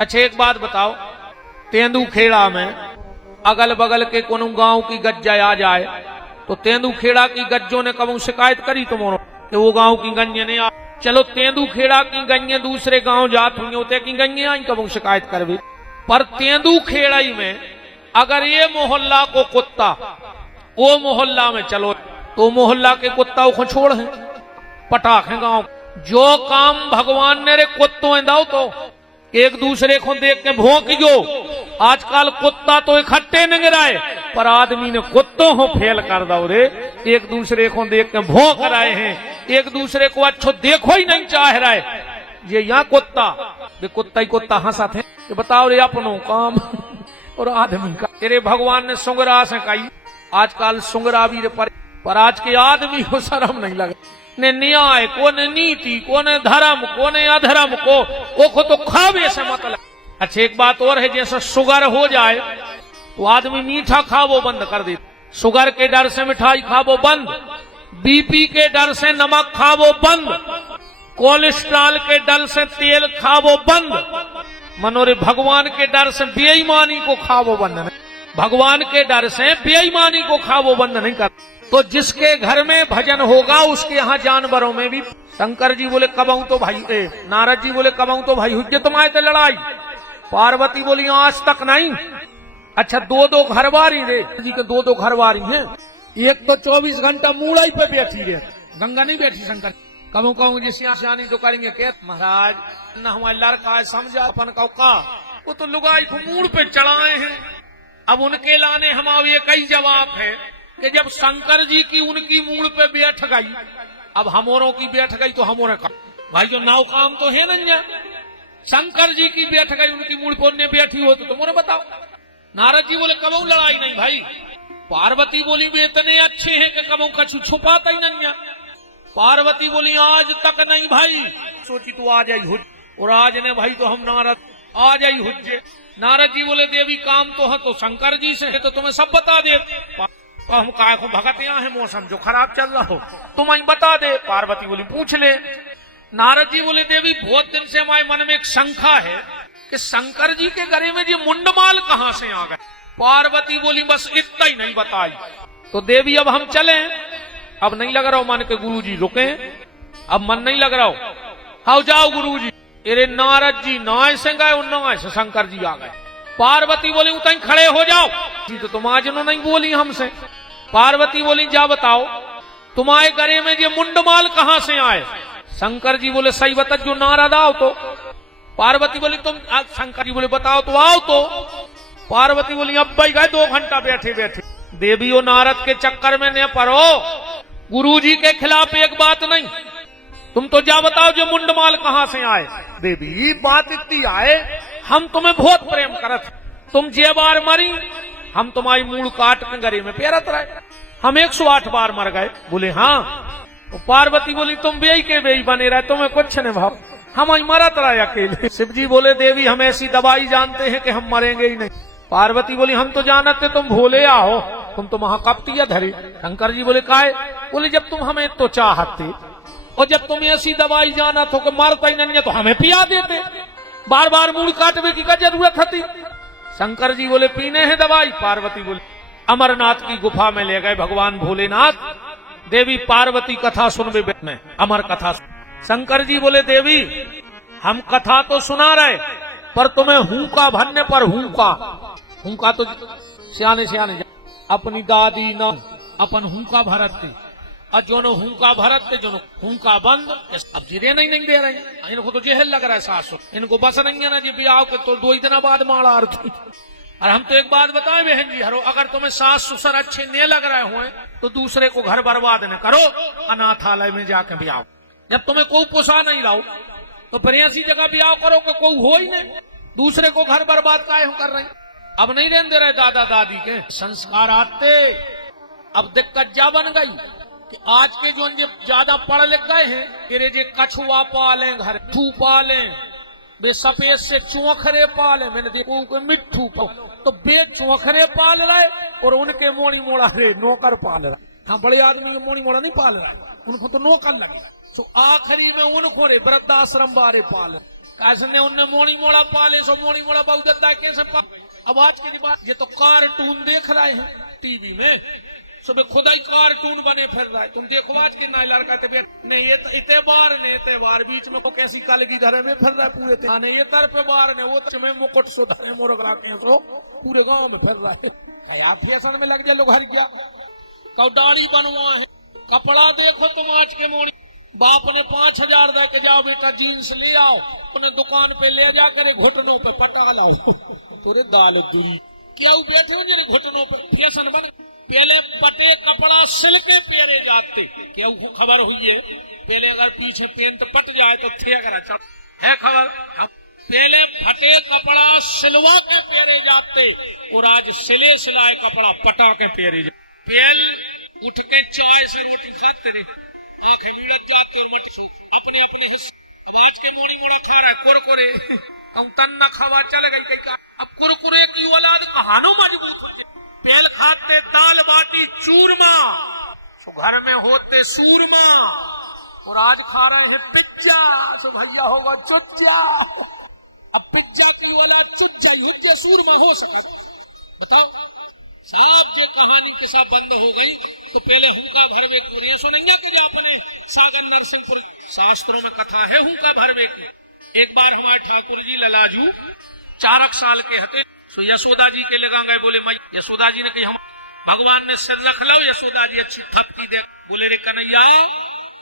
अच्छा एक बात बताओ, तेंदू खेड़ा में अगल बगल के कोनो गांव की गज्जा आ जाए तो तेंदू खेड़ा की गज्जों ने कबू शिकायत करी तुम्हारो कि वो गांव की गंजे ने आ। चलो तेंदू खेड़ा की गंजे दूसरे गांव जात हुई होते की गंजे आई कबू शिकायत करवी, पर तेंदू खेड़ाई में अगर ये मोहल्ला को कुत्ता वो मोहल्ला में चलो तो मोहल्ला के कुत्ता को छोड़ है पटाख है गांव। जो काम भगवान ने रे कुत्तों दाओ तो एक दूसरे को देख के भौंक गयो। आजकल कुत्ता तो इकट्ठे नहीं गिराए पर आदमी ने कुत्तों को फेल कर दो रे, एक दूसरे को देख के भौंक रहे हैं, एक दूसरे को अच्छो देखो ही नहीं चाह रहा है। ये यहाँ कुत्ता ही कुत्ता हंसा थे कि बताओ रे अपनों काम और आदमी का तेरे भगवान ने सुंगरा से कही। आजकल सुंगरा भी पर आज के आदमी को शर्म नहीं लगे ने न्याय को ने नीति को ने धर्म को ने अधर्म को तो खावे से मतलब। अच्छा एक बात और है, जैसे शुगर हो जाए तो आदमी मीठा खावो बंद कर दे, शुगर के डर से मिठाई खावो बंद, बीपी के डर से नमक खावो बंद, कोलेस्ट्रॉल के डर से तेल खावो बंद, मनोरे भगवान के डर से बेईमानी को खावो बंद नहीं, भगवान के डर से बेईमानी को खावो बंद नहीं कर। तो जिसके घर में भजन होगा उसके यहाँ जानवरों में भी। शंकर जी बोले कबहू तो भाई नारद जी बोले कबहू तो भाई हुज्जे तुम्हारे तो लड़ाई। पार्वती बोली आज तक नहीं। अच्छा दो घरवारी रे जी के दो घरवारी हैं, एक तो 24 घंटा मूड़ाई पे बैठी रे, गंगा नहीं बैठी शंकर। कहूँ जिस सियानी तो करेंगे के महाराज न हमारे लड़का है समझा अपन का वो तो लुगाई को मूड़ पे चढ़ाए हैं। अब उनके लाने हमारे ये कई जवाब है कि जब शंकर जी की उनकी मूड़ पे बैठ गई, अब हमोरों की बैठ गई तो हमोरे का भाई जो नाव काम तो है नहीं। शंकर जी की बैठ गई उनकी मूड़ पर उन्हें बैठी हो तो तुमने बताओ। नारद जी बोले कबू लड़ाई नहीं भाई। पार्वती बोली वे इतने अच्छे हैं कि कबू कछु छुपाता ही नहीं है। पार्वती बोली आज तक नहीं भाई, सोची तू आ जाई हुज और आज ने भाई तो हम नारद आ जाई हुज्जे। नारद जी बोले देवी काम तो है तो शंकर जी से तो तुम्हें सब बता दे। तो हम काय को भगत यहाँ है, मौसम जो खराब चल रहा हो तुम ही बता दे। पार्वती बोली पूछ ले। नारद जी बोले देवी बहुत दिन से हमारे मन में एक शंका है कि शंकर जी के गले में ये मुंडमाल कहाँ से आ गए। पार्वती बोली बस इतना ही नहीं बताई। तो देवी अब हम चले, अब नहीं लग रहा हो मन के गुरुजी रुके, अब मन नहीं लग रहा हो, आओ जाओ गुरुजी। अरे नारद जी ना से गए उन से शंकर जी आ गए। पार्वती बोली उतनी खड़े हो जाओ जी, तो तुम आज नहीं बोली हमसे। पार्वती बोली जा बताओ तुम्हारे गले में ये मुंडमाल कहाँ से आए। शंकर जी बोले सही बता जो नारद आओ तो। पार्वती बोली तुम शंकर जी बोले बताओ तो आओ तो। पार्वती बोली अब भाई गए 2 घंटा बैठे बैठे। देवी और नारद के चक्कर में न पड़ो, गुरुजी के खिलाफ एक बात नहीं, तुम तो जा बताओ जो मुंडमाल कहाँ से आए। देवी बात इतनी आए हम तुम्हें बहुत प्रेम करत, तुम जे बार मरी हम तुम्हारी मूड़ काट के गले में पेरत रहे, हम 108 बार मर गए। बोले हाँ। तो पार्वती बोली तुम बेई के बेई बने रहे, तुम्हें कुछ नहीं भाव, हम ही मरत रहे अकेले। शिव जी बोले देवी हम ऐसी दवाई जानते हैं कि हम मरेंगे ही नहीं। पार्वती बोली हम तो जानते तुम भोले आओ, तुम तो महाकपटिया धरे। शंकर जी बोले काहे। बोले जब तुम हमें तो चाहते और जब तुम ऐसी दवाई जाना तो मारता ही नहीं तो हमें पिया देते, बार बार मूड़ काटने की क्या जरूरत थी। शंकर जी बोले पीने हैं दवाई। पार्वती बोले अमरनाथ की गुफा में ले गए भगवान भोलेनाथ। देवी पार्वती कथा सुनबे में अमर कथा। शंकर जी बोले देवी हम कथा तो सुना रहे पर तुम्हें हुंका भरने पर हुंका तो सियाने अपनी दादी न अपन हुंका भरत थे और जो हुंका भरत थे जो हुंका बंद अब जिरे नहीं दे रहे। इनको तो जेहल लग रहा है सासु, इनको बस नहीं है ना जी ब्याह के तो 2 दिन बाद माड़ा आरती। और हम तो एक बात बताएं बहन जी हरो, अगर तुम्हें सास ससुर अच्छे नहीं लग रहे हुए तो दूसरे को घर बर्बाद न करो, अनाथालय में जाके ब्याह। जब तुम्हें कोई पोसा नहीं लाओ तो फिर ऐसी जगह ब्याह करो कि कोई हो ही नहीं, दूसरे को घर बर्बाद काहे कर रहे। अब नहीं रहने दे रहे दादा दादी के संस्कार आते। अब दिक्कत जा बन गई कि आज के जो ज्यादा पढ़ लिख गए हैं तेरे जे कछुआ पाले घर ठू पाले, वे सफेद से चौखरे पाले, मैंने देखो उनको मिट्ठू तो बे चौखरे पाल रहे और उनके मोड़ी मोड़ा रे नौकर पाल रहे। हाँ बड़े आदमी मोड़ी मोड़ा नहीं पाल रहा है। उनको तो नौकर लगे। तो आखिरी में उनको रे वृद्धाश्रम बारे पाले, ऐसने उनने मोड़ी मोड़ा पाले, सो मोड़ी मोड़ा बहुत जनता कैसे पाले। अब आज की बात, ये तो कार्टून देख रहे हैं टीवी में, सुबह खुदा ही कार्टून बने फिर रहा है। तुम देखो आज की नाई लड़का ने ये इतने बार बीच में को कैसी काले की घर में फिर रहा है पूरे थाने, ये तर पे बार ने वो में मुकुट सुधारे मोरग रखे तो पूरे गांव में फिर रहा है। आप फैशन में लग गया, लोग हर गया कौ दाढ़ी बनवा है। कपड़ा देखो तुम आज के मोड़ी, बाप ने 5,000 दे के जाओ बेटा जीन्स ले आओ, उन्हें दुकान पे ले जाकर घुटनों पे पटा लाओ। तोरे दाल दूरी क्या बैठे होंगे घुटनों पे, फैशन बन। पहले पटे कपड़ा सिल के पहने जाते, क्या उनको खबर हुई है? पहले अगर पीछे पेंट पट जाए तो है खबर। पहले फटे कपड़ा सिलवा के पहने जाते और आज सिले सिलाए कपड़ा पटा के पहने जाते। पहल उठ के चाय से रोटी खाते नहीं, आंखें मुड़े जाते अपने अपने आज के मोड़ी मोड़ा खा रहा है कुरकुरे। हम तन्ना खावा चल गई, अब कुरकुरे की औलाद कहानो मजबूत हो गई। पहल खाते दाल बाटी चूरमा, तो घर में होते सूरमा, और आज खा रहे हैं पिज्जा, तो भैया होगा चुच्चा। अब पिज्जा की औलाद चुच्चा हिंदी सूरमा हो सका? बताओ साहब, ये कहानी के साथ बंद हो गई। तो पहले हुक्का भरवे को ये सुनेंगे कि अपने साधन नरसिंहपुर शास्त्रों में कथा है हुक्का भरवे की। एक बार हमारे ठाकुर जी ललाजू 4 साल के हते, तो यशोदा जी के लगा गए, बोले मैं यशोदा जी ने कही हम भगवान ने सिर रख लो। यशोदा जी अच्छी भक्ति दे, बोले रे कन्हैया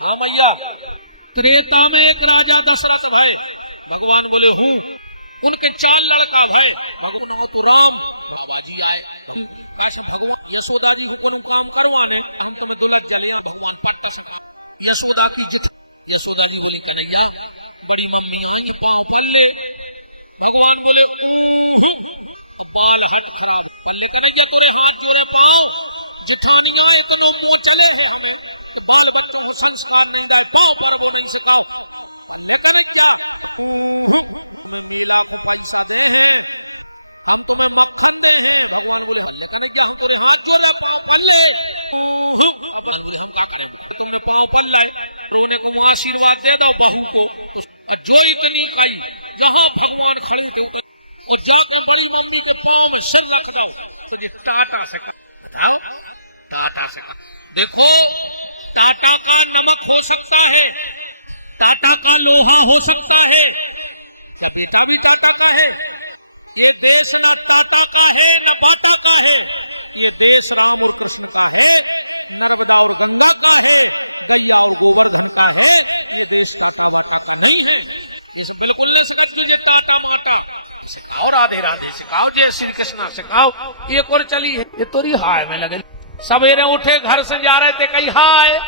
हो मैया, त्रेता में एक राजा दशरथ भाई, भगवान बोले हूँ, उनके 4 लड़का भाई, भगवान को राम जी आए, ऐसे भगवान यशोदा जी हुक्म काम करवाने हमको बोला चलिए भगवान पट्टी से यशोदा जी बोले कन्हैया बड़ी मम्मी आज पाँव कर ले। भगवान बोले तो पाँव हट खड़ा, बोले कन्हैया तेरा हाथ तेरा पाँव चिठाने के साथ तो वो चला राधे राधे सिखाओ, जय श्री कृष्णा सिखाओ। एक और चली है, ये तोरी हाय में लगे। सवेरे उठे घर से जा रहे थे, कहीं हाय,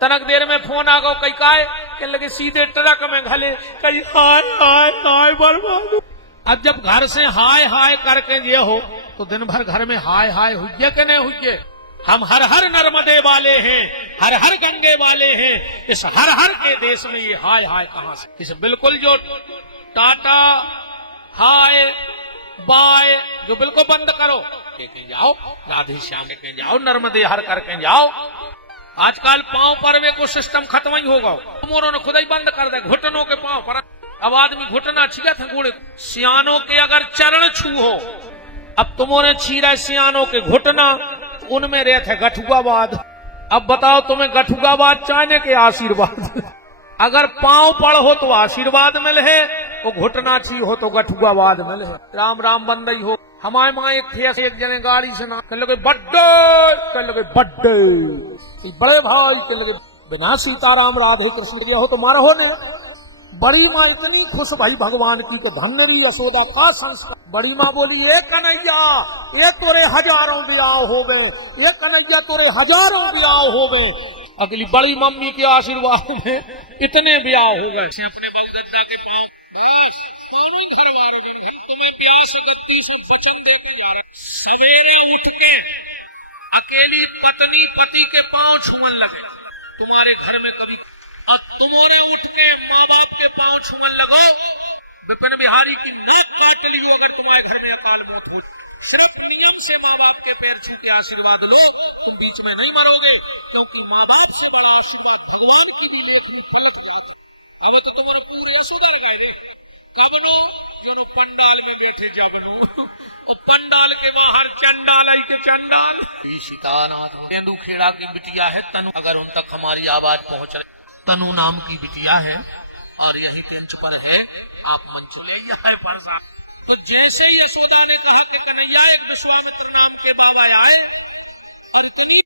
तनक देर में फोन आ गो, कहीं काय के लगे सीधे ट्रक में घले, कहीं हाय हाय हाय बर्बाद। अब जब घर से हाय हाय करके ये हो तो दिन भर घर में हाय हाय हुई कि नहीं हुई? हम हर हर नर्मदे वाले हैं, हर हर गंगे वाले हैं, इस हर हर के देश में ये हाय हाय कहां से? इस बिल्कुल जो टाटा हाय बाय जो बिल्कुल बंद करो, लेके जाओ राधे श्याम लेके जाओ, नर्मदे हर करके जाओ। आजकल पांव परवे को सिस्टम खत्म ही होगा, तुमों ने खुद ही बंद कर दे घुटनों के पांव पर। अब आदमी घुटना छिया था घोड़े, सियानों के अगर चरण छू हो, अब तुमने छीरा सियानों के घुटना, उनमें रहते थे गठुआवाद। अब बताओ तुम्हें गठुआवाद चाहने के आशीर्वाद? अगर पांव पड़ हो तो आशीर्वाद मिले है, वो घुटना छी हो तो गठुआवाद मिले है। राम राम बंदई हो। हमारे माँ एक थे, एक जने गाड़ी से ना कर लगे बड्डे, कर लगे बड्डे, बड़े भाई के लगे बिना सीताराम राधे कृष्ण दिया हो तो मारा हो ने। बड़ी माँ इतनी खुश भाई भगवान की कि धन्य री यशोदा का संस्कार। बड़ी माँ बोली ए कन्हैया, ये तोरे हजारों ब्याह हो गए, ये कन्हैया तोरे हजारों ब्याह हो गए। अगली बड़ी मम्मी के आशीर्वाद में इतने ब्याह हो गए। अपने बगदत्ता के पाँव ही घर वाले तुम्हें प्यास गद्दी से वचन दे के जा रहे। सवेरे उठ के अकेली पत्नी पति के पाँव छूमन लगे। तुम्हारे घर में कभी तुम्हारे उठ के माँ बाप के पाँव छूमन लगो, विपिन बिहारी की नाक काट ली हो अगर तुम्हारे घर में अकाल मौत हो। सिर्फ नियम से माँ बाप के पैर छू के आशीर्वाद लो, तुम बीच में नहीं मरोगे, क्योंकि माँ बाप से बड़ा आशीर्वाद भगवान की भी देखनी फलक जाती। अब तो तुम्हारे पूरे असुदल कह रहे कबनो जो पंडाल में बैठे जावनो पंडाल के बाहर चंडाल आई के चंडाल सीताराम तेंदू खेड़ा की बिटिया है तनु, अगर उन तक हमारी आवाज पहुंच रही, तनु नाम की बिटिया है और यही बेंच पर है, आप मंजूर है वर्षा। तो जैसे ही यशोदा ने कहा कि कन्हैया एक विश्वामित्र नाम के बाबा आए और इतनी